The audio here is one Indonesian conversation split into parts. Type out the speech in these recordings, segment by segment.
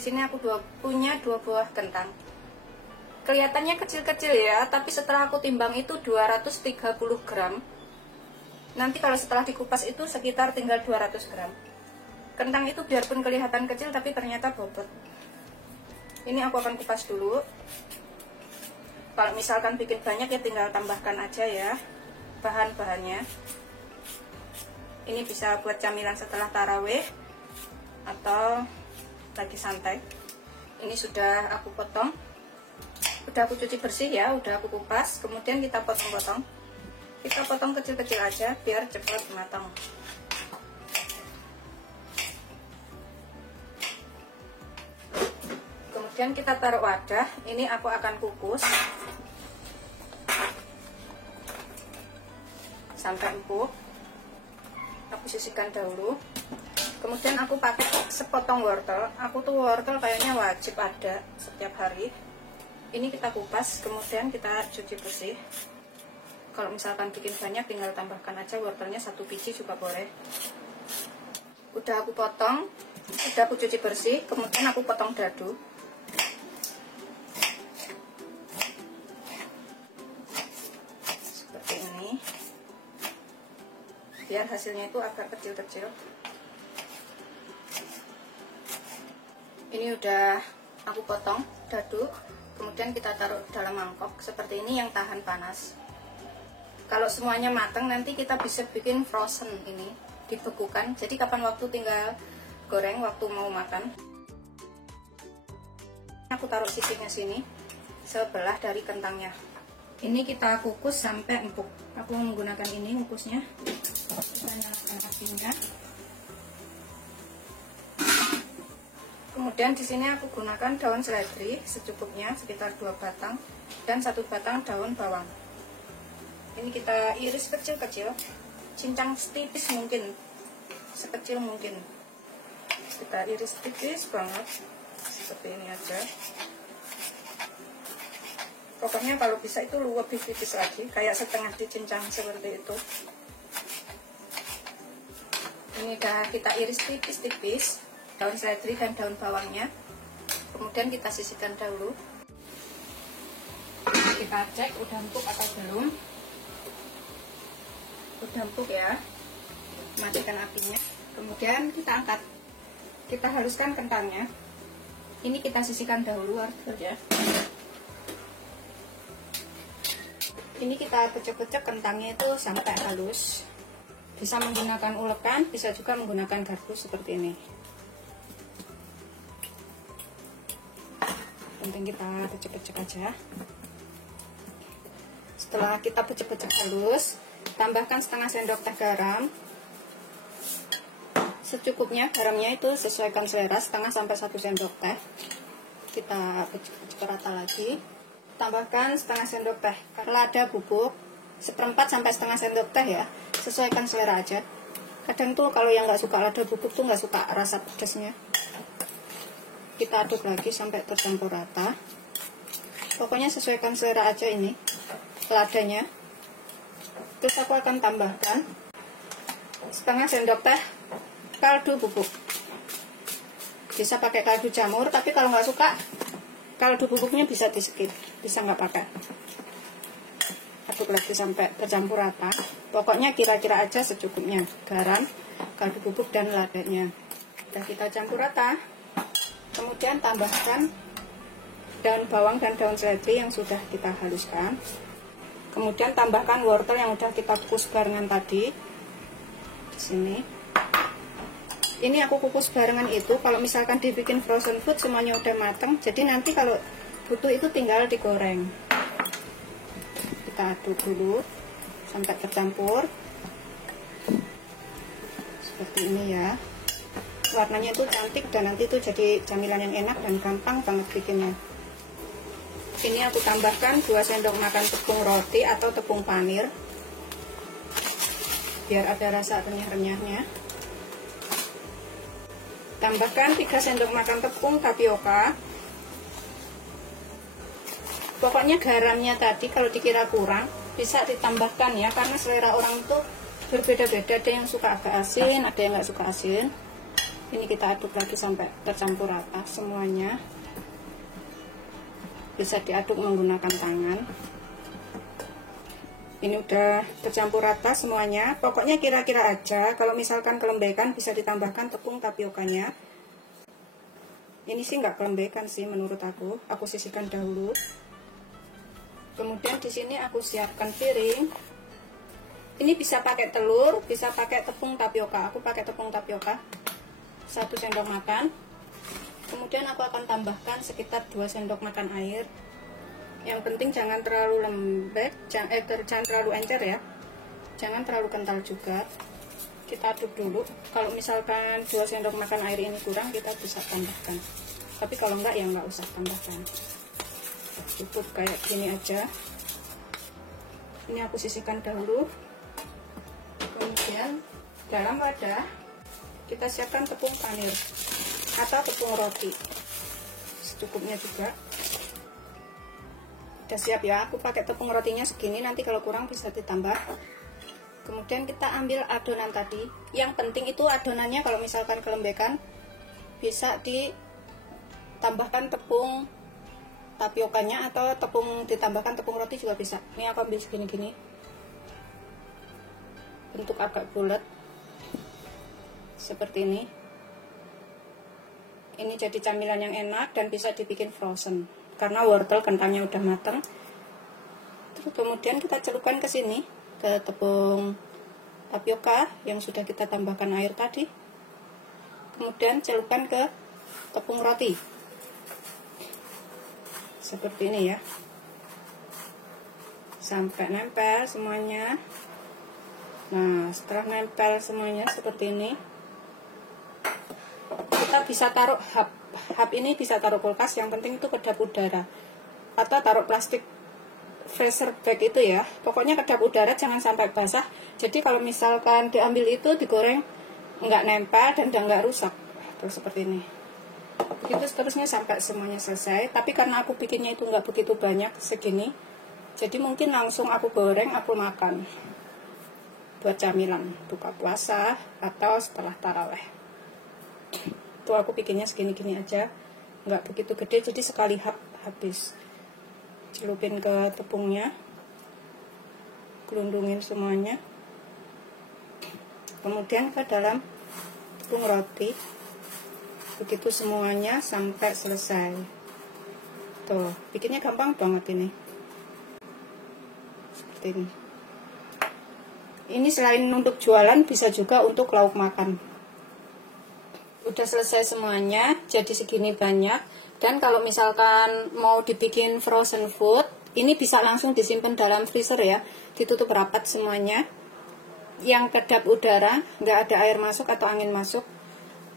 sini aku punya 2 buah kentang. Kelihatannya kecil-kecil ya, tapi setelah aku timbang itu 230 gram. Nanti kalau setelah dikupas itu sekitar tinggal 200 gram. Kentang itu biarpun kelihatan kecil tapi ternyata bobot. Ini aku akan kupas dulu. Kalau misalkan bikin banyak ya tinggal tambahkan aja ya bahan-bahannya. Ini bisa buat camilan setelah tarawih atau lagi santai. Ini sudah aku potong, udah aku cuci bersih ya, udah aku kupas. Kemudian kita potong-potong, kita potong kecil-kecil aja biar cepat matang. Kemudian kita taruh wadah. Ini aku akan kukus sampai empuk. Aku sisihkan dahulu. Kemudian aku pakai sepotong wortel. Aku tuh wortel kayaknya wajib ada setiap hari. Ini kita kupas, kemudian kita cuci bersih. Kalau misalkan bikin banyak tinggal tambahkan aja wortelnya 1 biji juga boleh. Udah aku potong, udah aku cuci bersih. Kemudian aku potong dadu. Seperti ini. Biar hasilnya itu agak kecil-kecil. Ini udah aku potong dadu, kemudian kita taruh dalam mangkok seperti ini yang tahan panas. Kalau semuanya matang nanti kita bisa bikin frozen, ini dibekukan. Jadi kapan waktu tinggal goreng waktu mau makan. Aku taruh sisihnya sini sebelah dari kentangnya. Ini kita kukus sampai empuk. Aku menggunakan ini ngukusnya. Kita nyalakan apinya. Kemudian di sini aku gunakan daun seledri secukupnya, sekitar 2 batang dan 1 batang daun bawang. Ini kita iris kecil-kecil, cincang tipis mungkin, sekecil mungkin. Kita iris tipis banget, seperti ini aja. Pokoknya kalau bisa itu lebih tipis lagi, kayak setengah dicincang seperti itu. Ini udah kita iris tipis-tipis, daun seledri dan daun bawangnya. Kemudian kita sisihkan dahulu. Kita cek udah empuk atau belum. Udah empuk ya. Matikan apinya. Kemudian kita angkat. Kita haluskan kentangnya. Ini kita sisihkan dahulu ya. Ini kita pecek-pecek kentangnya itu sampai halus. Bisa menggunakan ulekan, bisa juga menggunakan garpu seperti ini. Penting kita pecek-pecek aja. Setelah kita pecek-pecek halus, tambahkan setengah sendok teh garam. Secukupnya, garamnya itu sesuaikan selera, setengah sampai 1 sendok teh. Kita pecek-pecek rata lagi. Tambahkan setengah sendok teh lada bubuk, 1/4 sampai setengah sendok teh ya, sesuaikan selera aja. Kadang tuh kalau yang nggak suka lada bubuk tuh nggak suka rasa pedasnya. Kita aduk lagi sampai tercampur rata. Pokoknya sesuaikan selera aja ini ladanya. Terus aku akan tambahkan setengah sendok teh kaldu bubuk. Bisa pakai kaldu jamur, tapi kalau nggak suka kaldu bubuknya bisa di skip, bisa nggak pakai. Aduk lagi sampai tercampur rata. Pokoknya kira-kira aja secukupnya garam, kaldu bubuk dan ladanya. Sudah kita campur rata. Kemudian tambahkan daun bawang dan daun seledri yang sudah kita haluskan. Kemudian tambahkan wortel yang sudah kita kukus barengan tadi. Di sini. Ini aku kukus barengan itu, kalau misalkan dibikin frozen food semuanya udah matang, jadi nanti kalau butuh itu tinggal digoreng. Kita aduk dulu sampai tercampur. Seperti ini ya. Warnanya itu cantik dan nanti itu jadi camilan yang enak dan gampang banget bikinnya. Ini aku tambahkan 2 sendok makan tepung roti atau tepung panir, biar ada rasa renyah-renyahnya. Tambahkan 3 sendok makan tepung tapioka. Pokoknya garamnya tadi kalau dikira kurang bisa ditambahkan ya, karena selera orang itu berbeda-beda. Ada yang suka agak asin, ada yang nggak suka asin. Ini kita aduk lagi sampai tercampur rata semuanya. Bisa diaduk menggunakan tangan. Ini udah tercampur rata semuanya. Pokoknya kira-kira aja. Kalau misalkan kelembekan bisa ditambahkan tepung tapiokanya. Ini sih nggak kelembekan sih menurut aku. Aku sisihkan dahulu. Kemudian di sini aku siapkan piring. Ini bisa pakai telur, bisa pakai tepung tapioka. Aku pakai tepung tapioka 1 sendok makan. Kemudian aku akan tambahkan sekitar 2 sendok makan air. Yang penting jangan terlalu lembek, jangan terlalu encer ya. Jangan terlalu kental juga. Kita aduk dulu. Kalau misalkan 2 sendok makan air ini kurang, kita bisa tambahkan. Tapi kalau enggak ya enggak usah tambahkan. Cukup kayak gini aja. Ini aku sisihkan dahulu. Kemudian dalam wadah kita siapkan tepung panir atau tepung roti. Secukupnya juga. Udah siap ya, aku pakai tepung rotinya segini, nanti kalau kurang bisa ditambah. Kemudian kita ambil adonan tadi. Yang penting itu adonannya kalau misalkan kelembekan bisa ditambahkan tepung tapiokanya atau ditambahkan tepung roti juga bisa. Ini aku ambil segini-gini. Bentuk agak bulat. Seperti ini. Ini jadi camilan yang enak dan bisa dibikin frozen. Karena wortel kentangnya udah matang. Terus kemudian kita celupkan ke sini, ke tepung tapioka yang sudah kita tambahkan air tadi. Kemudian celupkan ke tepung roti. Seperti ini ya. Sampai nempel semuanya. Nah, setelah nempel semuanya seperti ini, kita bisa taruh hap ini bisa taruh kulkas, yang penting itu kedap udara atau taruh plastik freezer bag itu ya, pokoknya kedap udara, jangan sampai basah. Jadi kalau misalkan diambil itu digoreng nggak nempel dan nggak rusak. Terus seperti ini, begitu seterusnya sampai semuanya selesai. Tapi karena aku bikinnya itu nggak begitu banyak segini, jadi mungkin langsung aku goreng, aku makan buat camilan buka puasa atau setelah taraweh. Tuh aku bikinnya segini-gini aja, nggak begitu gede, jadi sekali habis. Celupin ke tepungnya, gelundungin semuanya, kemudian ke dalam tepung roti. Begitu semuanya sampai selesai. Tuh, bikinnya gampang banget ini. Seperti ini. Ini selain untuk jualan, bisa juga untuk lauk makan. Udah selesai semuanya, jadi segini banyak. Dan kalau misalkan mau dibikin frozen food, ini bisa langsung disimpan dalam freezer ya, ditutup rapat semuanya. Yang kedap udara, nggak ada air masuk atau angin masuk.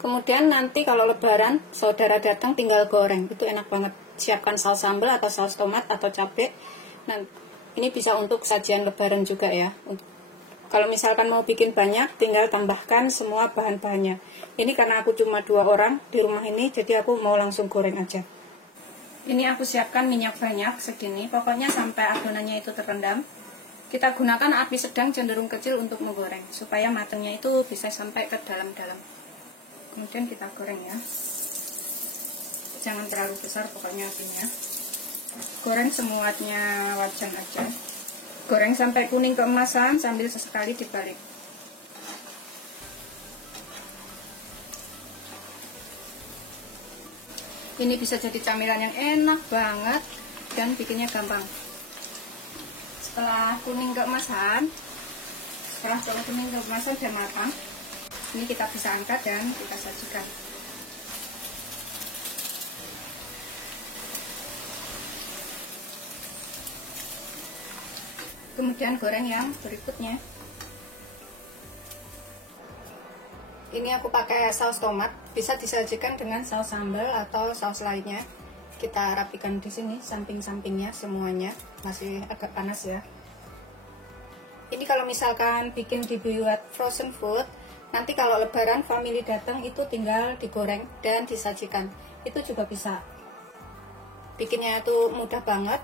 Kemudian nanti kalau lebaran, saudara datang tinggal goreng, itu enak banget. Siapkan saus sambal atau saus tomat atau cabai. Nah, ini bisa untuk sajian lebaran juga ya. Kalau misalkan mau bikin banyak, tinggal tambahkan semua bahan-bahannya. Ini karena aku cuma 2 orang di rumah ini, jadi aku mau langsung goreng aja. Ini aku siapkan minyak banyak segini, pokoknya sampai adonannya itu terendam. Kita gunakan api sedang cenderung kecil untuk menggoreng, supaya matangnya itu bisa sampai ke dalam-dalam. Kemudian kita goreng ya. Jangan terlalu besar pokoknya apinya. Goreng semuanya wajan aja. Goreng sampai kuning keemasan sambil sesekali dibalik. Ini bisa jadi camilan yang enak banget dan bikinnya gampang. Setelah kuning keemasan, dan matang, ini kita bisa angkat dan kita sajikan. Kemudian goreng yang berikutnya. Ini aku pakai saus tomat, bisa disajikan dengan saus sambal atau saus lainnya. Kita rapikan di sini samping-sampingnya semuanya, masih agak panas ya. Ini kalau misalkan bikin dibuat frozen food, nanti kalau lebaran family datang itu tinggal digoreng dan disajikan. Itu juga bisa. Bikinnya itu mudah banget,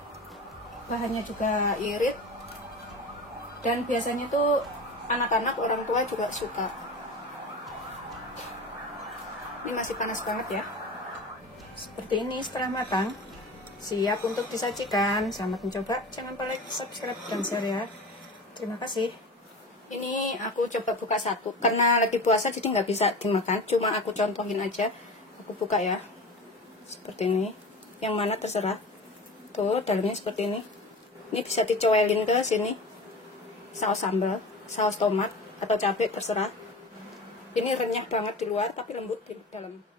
bahannya juga irit. Dan biasanya tuh anak-anak, orang tua juga suka. Ini masih panas banget ya. Seperti ini setelah matang, siap untuk disajikan. Selamat mencoba. Jangan lupa like, subscribe, dan share ya. Terima kasih. Ini aku coba buka satu karena lagi puasa jadi nggak bisa dimakan. Cuma aku contohin aja. Aku buka ya. Seperti ini. Yang mana terserah. Tuh dalamnya seperti ini. Ini bisa dicoelin ke sini. Saus sambal, saus tomat atau cabai terserah. Ini renyah banget di luar tapi lembut di dalam.